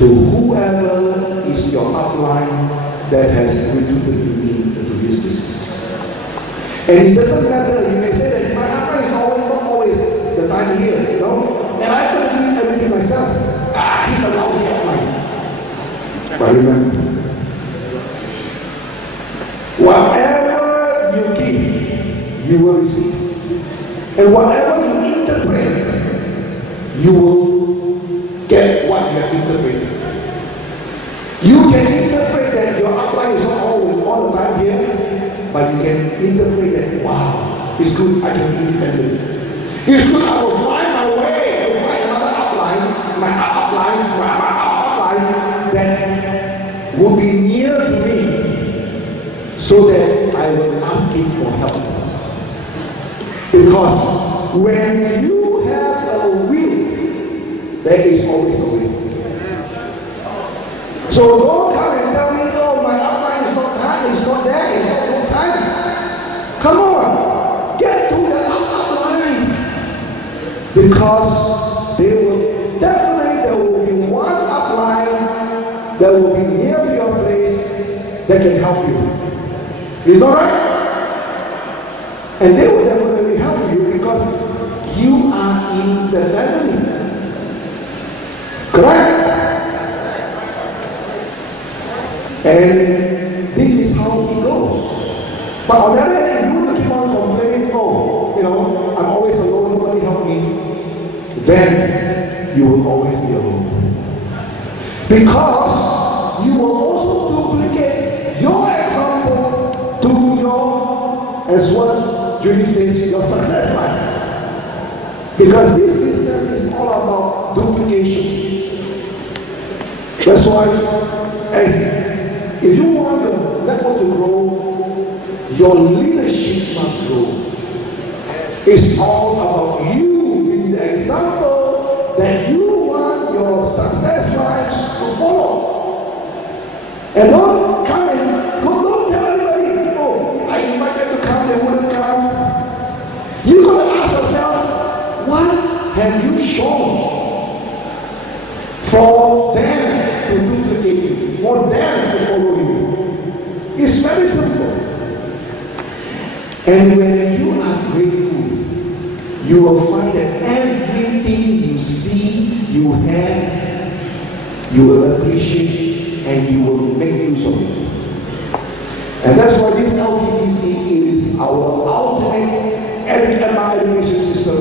to whoever is your upline that has recruited you into his business. And it doesn't matter, you may say that my upline is not always the time here, you know, and I can do everything myself. He's a lousy upline. But remember, whatever you give, you will receive. And whatever you interpret, you will get what you have interpreted. You can interpret that your upline is not always all the time here, but you can interpret that, wow, it's good, I can be independent. It's good, I will find my way to find another upline, my upline that will be near to me, so that I will ask him for help. Because when you have a will, there is always a will. So don't come and tell me, oh, my upline is not time, it's not there, it's not no time. Come on, get to the upline. Because there will be one upline that will be near your place that can help you. Is that right? And they will definitely help you because you are in the family. Correct? And this is how it goes. But on the other hand, if you keep on complaining, oh, you know, I'm always alone, nobody help me, then you will always be alone. Because you will also duplicate your example to your, as what Julie says, your success life. Because this business is all about duplication. That's why, if you want the network to grow, your leadership must grow. It's all about you being the example that you want your success lives to follow. And don't come and don't tell anybody, oh, I invited to come, they wouldn't come. You're going to ask yourself, what have you shown for them to duplicate you, for them to follow you? It's very simple. And when you are grateful, you will find that everything you see, you have, you will appreciate and you will make use of it. And that's why this LTBC is our ultimate Edmark education system.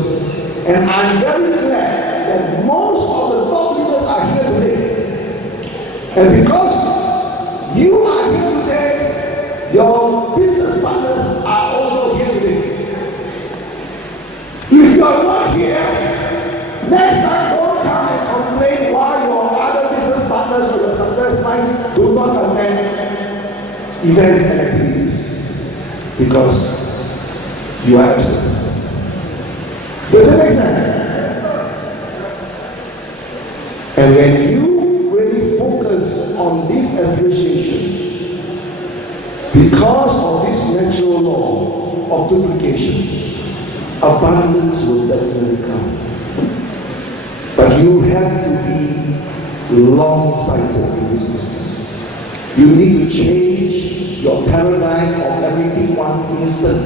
And I'm very glad that most of the top leaders are here today. And because you are here today, your business partners are also here today. If you are not here, next time don't come and complain why your other business partners with your success lines do not attend events and activities because you are absent. Does it make sense? And when you really focus on this appreciation, because of this natural law of duplication, abundance will definitely come. But you have to be long-sighted in this business. You need to change your paradigm of everything one instant.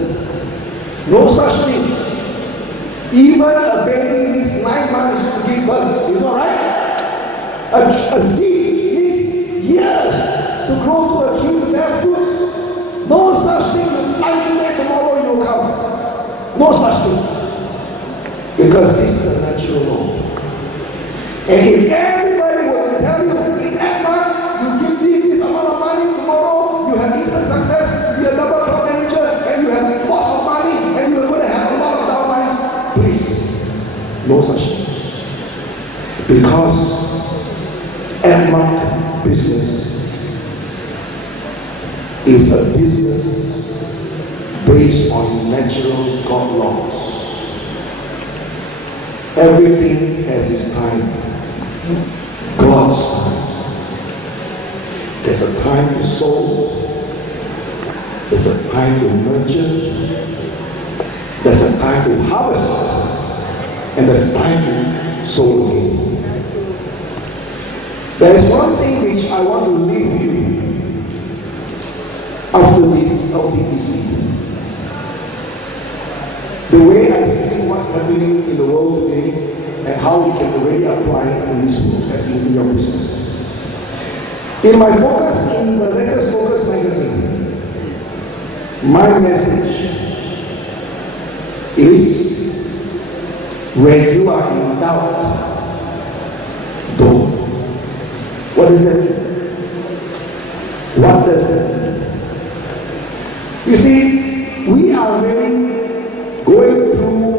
No such thing. Even a baby needs 9 months to give birth. Is that right? A seed needs years to grow to a tree to bear fruits. No such thing. I today, tomorrow you will come. No such thing. Because this is a natural law. And if everybody will tell you, in Edmark, you give this amount of money, tomorrow you have instant success, you are double club manager, and you have lots of money, and you are going to have a lot of downlines, please, no such thing. Because Edmark business is a business based on natural God laws. Everything has its time. God's time. There's a time to sow. There's a time to nurture. There's a time to harvest. And there's time to sow again. There is one thing which I want to leave you after this LTBC. The way I see what's happening in the world today and how we can already apply in this respect into your business. In my focus in the latest Focus magazine, my message is when you are in doubt, don't. What is that? What does that mean? You see, we are really going through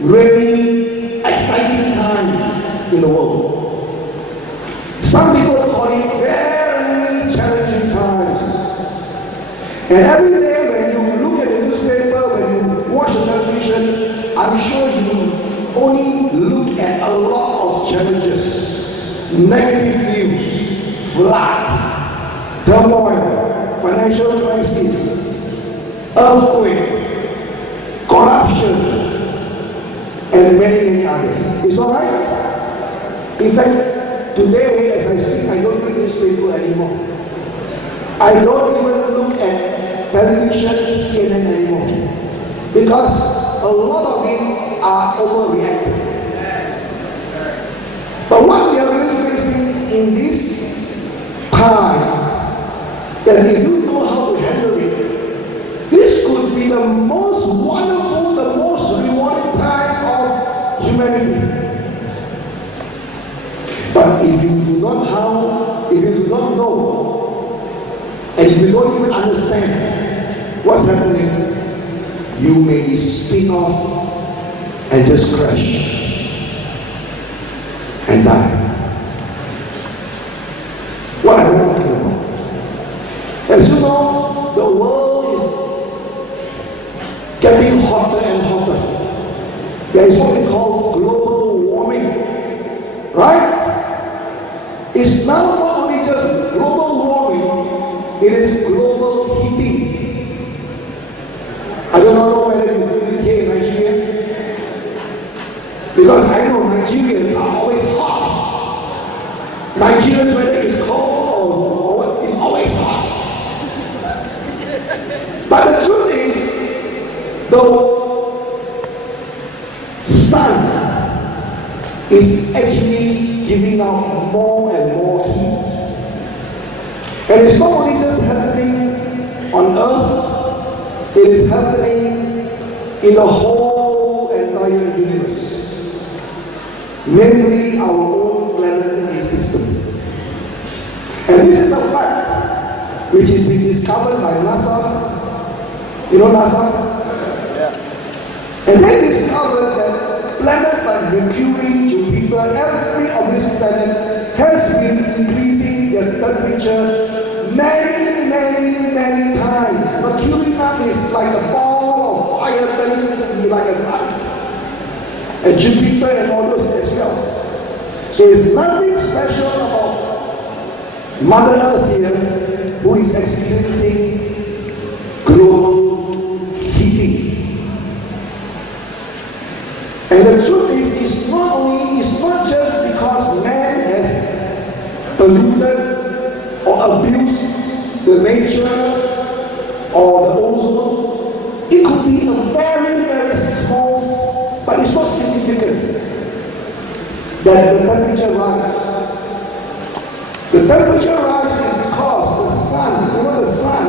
really exciting times in the world. Some people call it very challenging times. And every day when you look at the newspaper, when you watch the television, I'm sure you only look at a lot of challenges. Negative news, flood, turmoil, financial crisis, earthquake, corruption, and many others. It's all right? In fact, today as I speak, I don't read newspaper anymore. I don't even look at television, CNN anymore. Because a lot of them are overreacting. But what we are really facing in this time, that if you know how to handle it, this could be the most wonderful, the most rewarding time of humanity. But if you do not know, and if you don't even understand what's happening, you may spin off and just crash and die. What am I talking about? As you know, the world is getting hotter and hotter. There is what we call global warming, right? It's now not only just global warming, it is global heating. I don't know whether you feel it here in Nigeria, because I know Nigerians are always hot. Nigerians, whether it's cold or what, it's always hot. But the truth is, the sun is actually giving out more and more heat. And it's not only just happening on Earth, it is happening in the whole entire universe, namely our own planetary system. And this is a fact which is being discovered by NASA. You know NASA? Yeah. And they discovered that planets like Mercury, Jupiter, every of this planet has been increasing their temperature many times. Mercury now is like a ball of fire turning to be like a sun. And Jupiter and all those as well. So it's nothing special about Mother Earth here, who is experiencing global heating. And the truth is, it's not just because man has polluted or abused the nature or the ozone. It could be a very small, but it's not significant, that the temperature rises. The temperature rises because the sun, the sun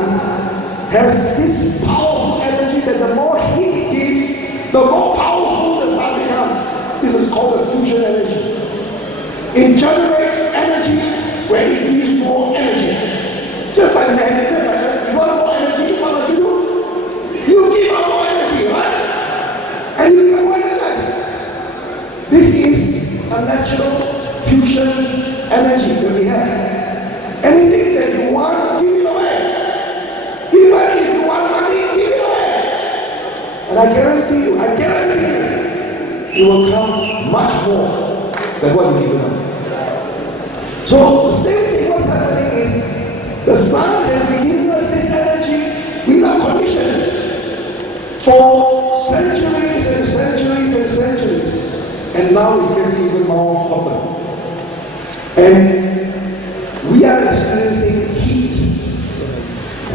has this powerful energy that the more heat it gives, the more powerful the sun becomes. This is called the fusion energy. It generates energy when it gives more energy. Just like magnets, you want more energy, what do you do? You give out more energy, right? And you get more energized. This is a natural fusion energy that we have. Anything that you want, give it away. Even if you want money, give it away. And I guarantee you, you will come much more than what you give away. So the same thing what's happening is the sun has been giving us this energy without condition for centuries and centuries and centuries. And now it's getting even more hotter. And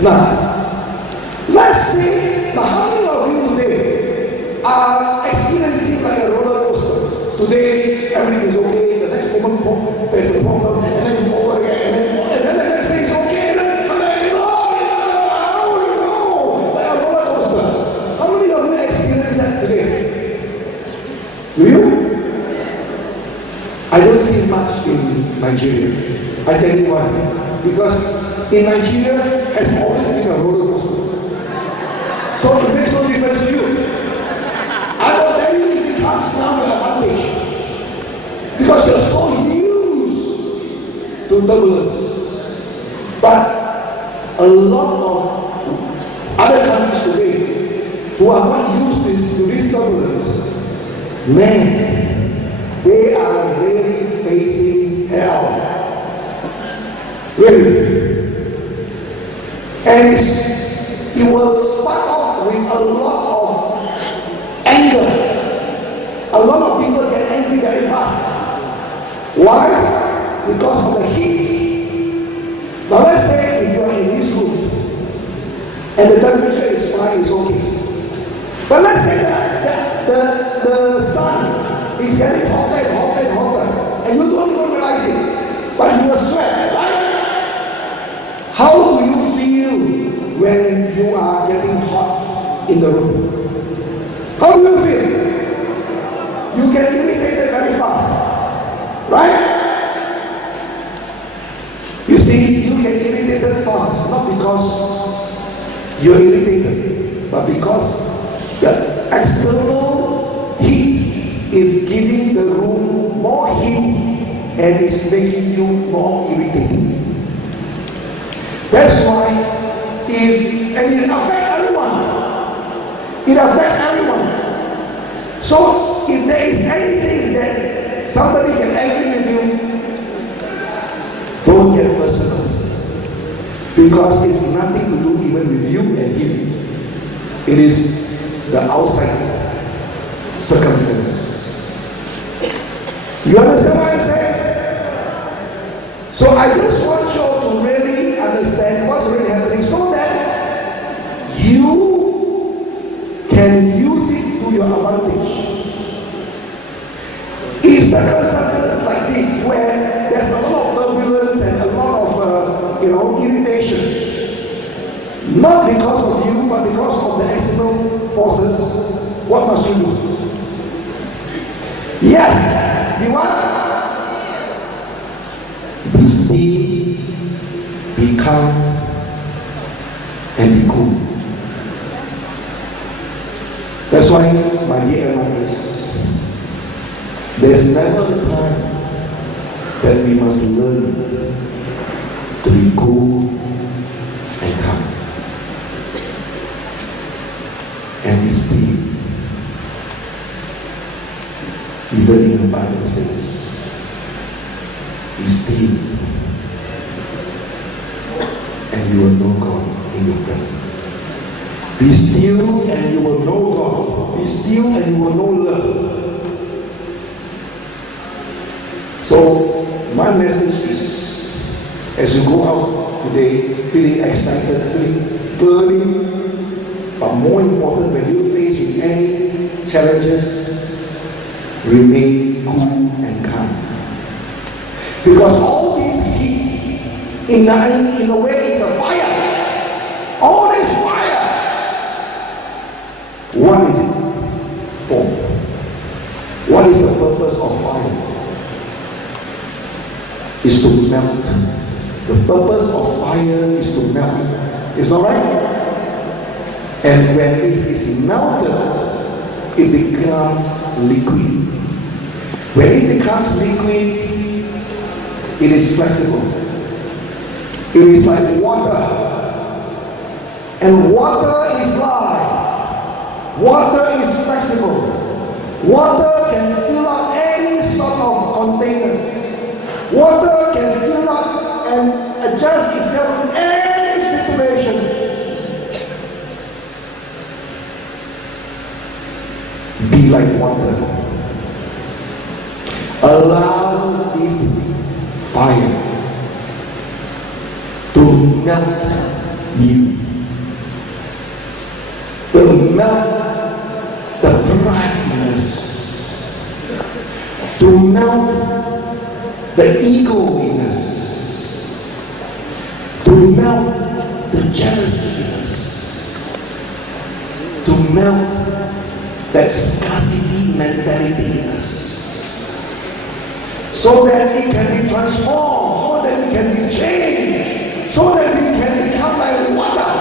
Now, let's say, how many of you today are experiencing like a roller coaster? Today, everything is okay, the next moment, there's a problem, and then you over again, and then the next thing is okay, and then like a roller coaster. How many of you experience that today? Do you? I don't see much in Nigeria. I tell you why. Because in Nigeria has always been a roller coaster. So it makes no difference to you. I will tell you it becomes now an advantage. Because you're so used to turbulence. But a lot of other countries today who are not used to this turbulence, man, they are really facing hell. Really. And it will start off with a lot of anger. A lot of people get angry very fast. Why? Because of the heat. Now let's say if you are in this room and the temperature is fine, it's okay. But let's say that the sun is getting hotter and hotter and hotter, and you don't even realize it, but you will sweat, right? How do you feel when you are getting hot in the room? How do you feel? You get irritated very fast, right? You see, you get irritated fast, not because you're irritated, but because the external heat is giving the room more heat and is making you more irritated. That's why and it affects everyone. It affects everyone. So if there is anything that somebody can agree with you, don't get personal. Because it's nothing to do even with you and him. It is the outside circumstances. You understand what I'm saying? So I just want you to really understand what's really happening so that you can use it to your advantage. In circumstances like this, where there's a lot of turbulence and a lot of irritation, not because of you, but because of the external forces, what must you do? Yes, you want? Be still, be calm, and be cool. That's why, my dear Edmark, there's never a time that we must learn to be cool and calm and be still. Even in the Bible says, be still, and you will know God in your presence. Be still, and you will know God. Be still, and you will know love. So, my message is, as you go out today, feeling excited, feeling burning, but more important, when you face with any challenges, remain cool and calm. Because all this heat, in a way, it's a fire. All this fire. What is it for? What is the purpose of fire? Is to melt. The purpose of fire is to melt. Is that right? And when it is melted, it becomes liquid. When it becomes liquid, it is flexible. It is like water. And water is life. Water is flexible. Water can fill up any sort of containers. Water can fill up and adjust itself to any situation. Be like water. Allow this fire to melt you. to melt the ego in us, to melt the jealousy in us, to melt that scarcity mentality in us, so that it can be transformed, so that it can be changed, so that we can become like water,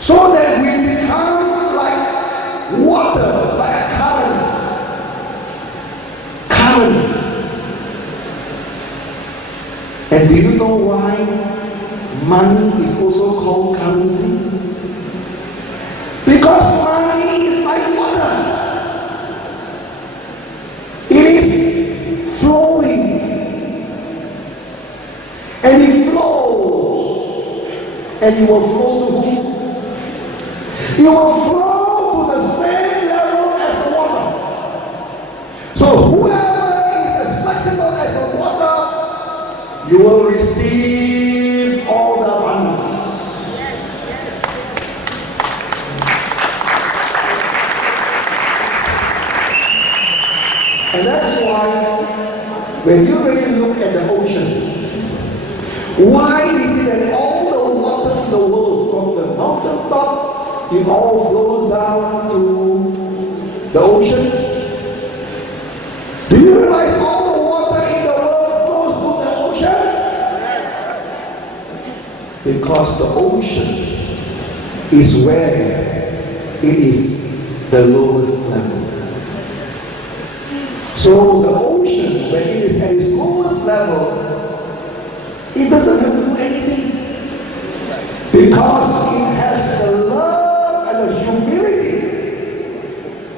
so that we become like water, like a current. And do you know why money is also called currency? Because money is like water. It is flowing. And it flows. And it will flow to who? It will flow to the same level as the water. So whoever is as flexible as the water, you will receive all the abundance. And that's why when you really look at the ocean, why is it that all the water in the world, from the mountain top, it all flows down to the ocean? Do you realize all the water in the world flows to the ocean? Because the ocean is where it is the lowest level. So the ocean, when it is at its lowest level, it doesn't have to do anything. Because it has the love and the humility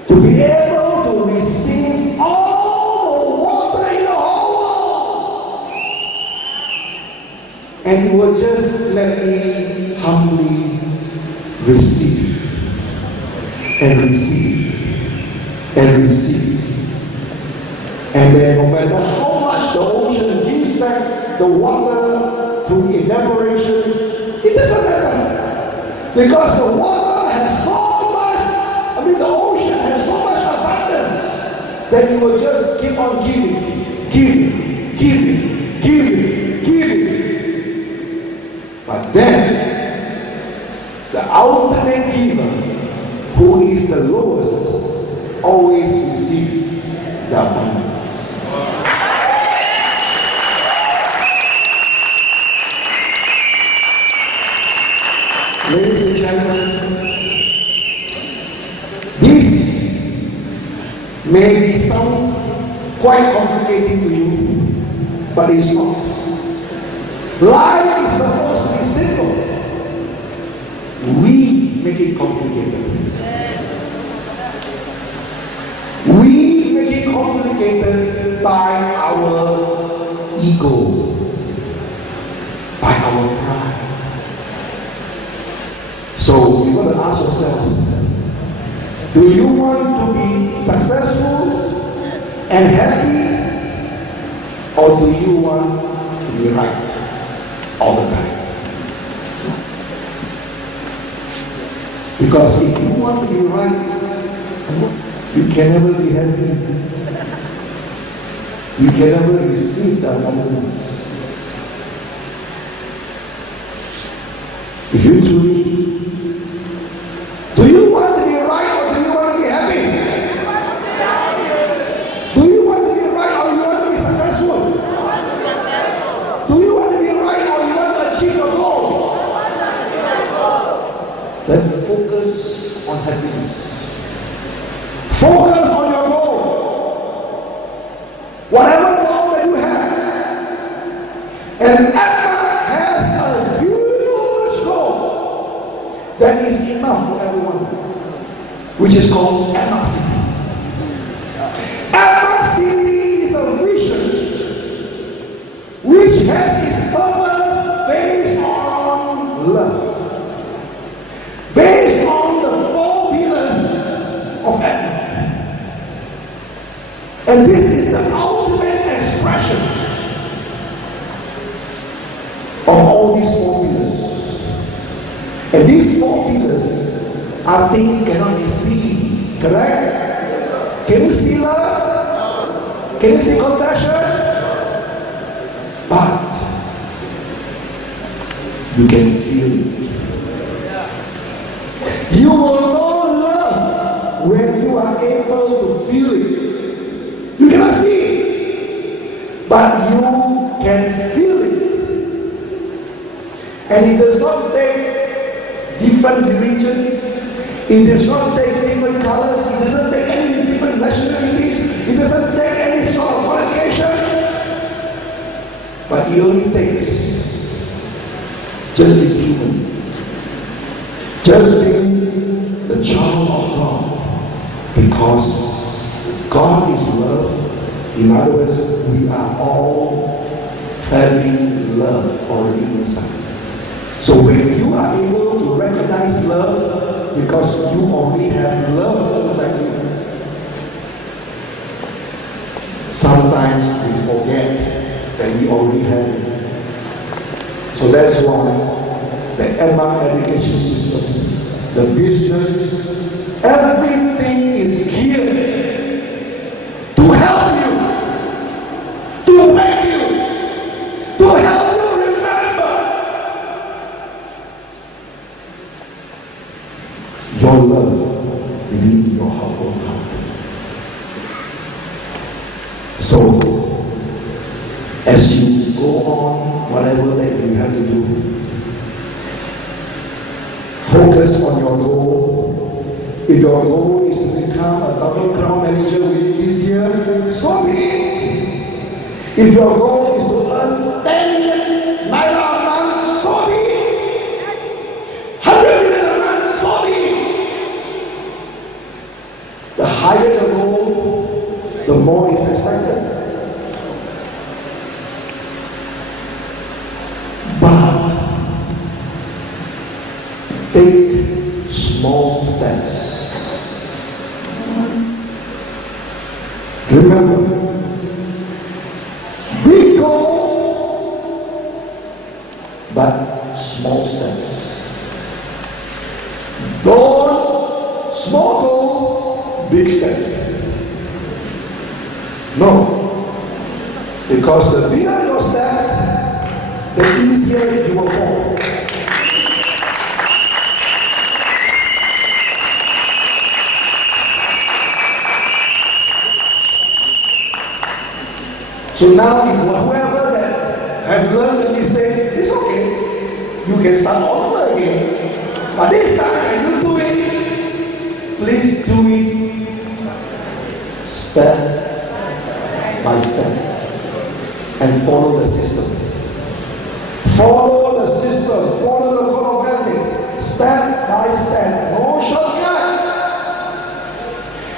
to be able to receive all the water in the whole world. And it will just let me humbly receive and receive and receive. And then no matter how much the ocean gives back the water through evaporation, it doesn't matter. Because the water has so much, the ocean has so much abundance that it will just keep on giving. But then, the ultimate giver, who is the lowest, always receives the abundance. Ladies and gentlemen, this may sound quite complicated to you, but it's not. Life is supposed to be simple. We make it complicated. We make it complicated by our ego, by our pride. So you got to ask yourself, do you want to be successful and happy, or do you want to be right all the time? Because if you want to be right, you can never be happy. You can never receive the abundance. If you truly, do you want to be right or do you want to be happy? Do you want to be right or you want to be successful? Do you want to be right or you want to achieve your goal? Let's focus on happiness. Focus on your goal. Whatever goal that you have. And Edmark has a huge goal that is enough for everyone, which is called Edmark City. Edmark City is a vision which has its purpose based on love, based on the 4 pillars of Edmark. And this is the ultimate expression of all these 4 pillars. And these 4 pillars are things cannot be seen. Correct? Can you see love? Easy confession. But you can feel it. You will know love when you are able to feel it. You cannot see it, but you can feel it. And it does not take different religion. It does not take different colors. It doesn't take any different nationalities. It doesn't take any sort of qualification. But it only takes just being human. Just being the child of God. Because God is love. In other words, we are all having love already inside. So when you are able to recognize love, because you already have love inside you, sometimes we forget that we already have it. So that's why the Edmark education system, the business, everything is geared to help you, to make you, to help you remember your love within your heart. So, as you go on, whatever that you have to do, focus on your goal. If your goal is to become a double crown manager within this year, so be it. If your goal is to earn 10 naira a month, so be it. 100 million a month, so be it. The higher the goal, the more is expected. But take small steps. Remember, big goal, but small steps. Don't small goal, big step. No, because the bigger your step, the easier you will fall. So now, if whoever that have learned the mistake, it's okay. You can start all over again. But this time, when you do it, please do it step by step and follow the system. Follow the system. Follow the code of ethics. Step by step. No shortcut.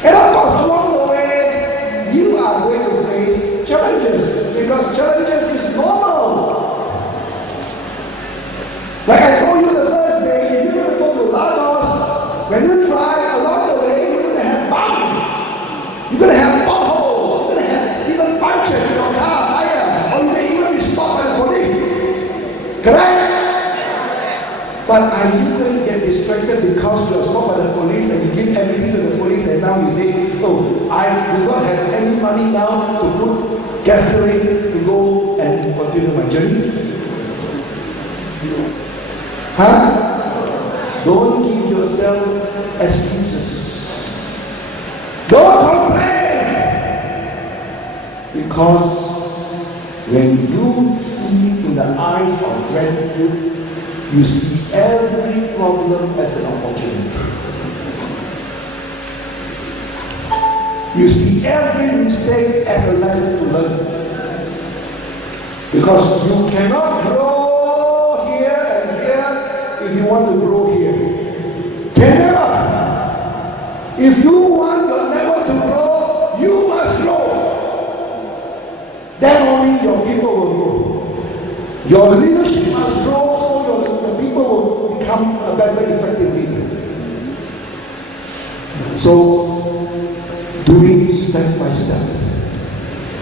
And of course, along the way, you are going to face challenges, because challenges is normal. Like I told you the first day, if you're going to go to Lagos, when you drive along the way, you're going to have bumps. You're going to have potholes. You're going to have even punctures in your car tire, or you may even be stopped by the police. Correct? But are you going to get distracted because you are stopped by the police and you give everything to the police and now you say, oh, I do not have any money now to put gasoline to go and continue my journey? Huh? Don't give yourself excuses. Don't complain. Because when you see in the eyes of gratitude, you see every problem as an opportunity. You see every mistake as a lesson to learn. Because you cannot grow here and here if you want to grow here. Can never. If you want your network to grow, you must grow. Then only your people will grow. Your leadership must grow. People will become a better, effective leader. So, do it step by step.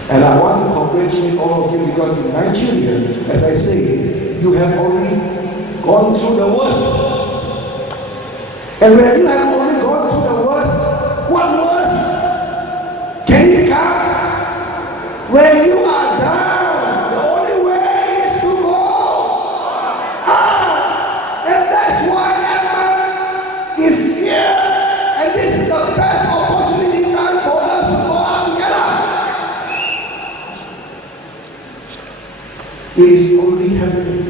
And I want to congratulate all of you, because in Nigeria, as I say, you have already gone through the worst. And when you have already gone through the worst, what worse can it become? When you are down, the only way is to go up. And that's why Edmark is here. And this is the best opportunity time for us to go out together. It is only happening.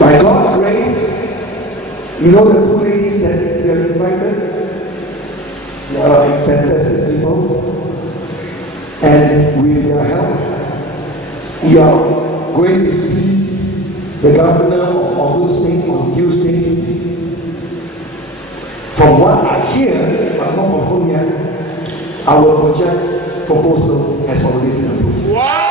By God's grace, you know the two ladies that we have invited? They are fantastic people. And with their help, we are going to see the governor of Ogun State on Tuesday. From what I hear, but not confirmed yet, our project proposal has already been approved. Wow!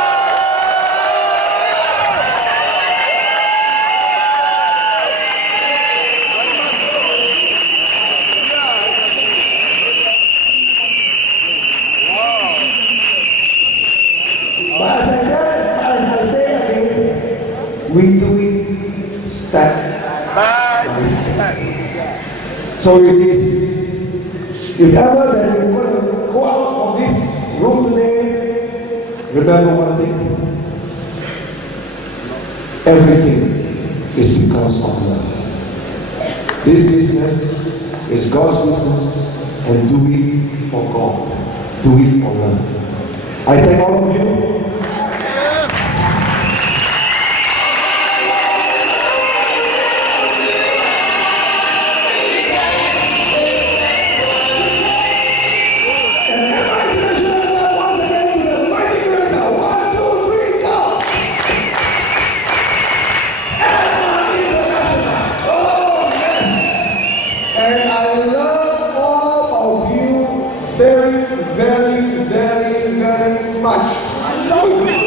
We do it step by step. So it is, if ever that you want to go out of this room today, remember one thing. Everything is because of love. This business is God's business, and do it for God. Do it for love. I thank all of you. Very, very, very, very much. I love you.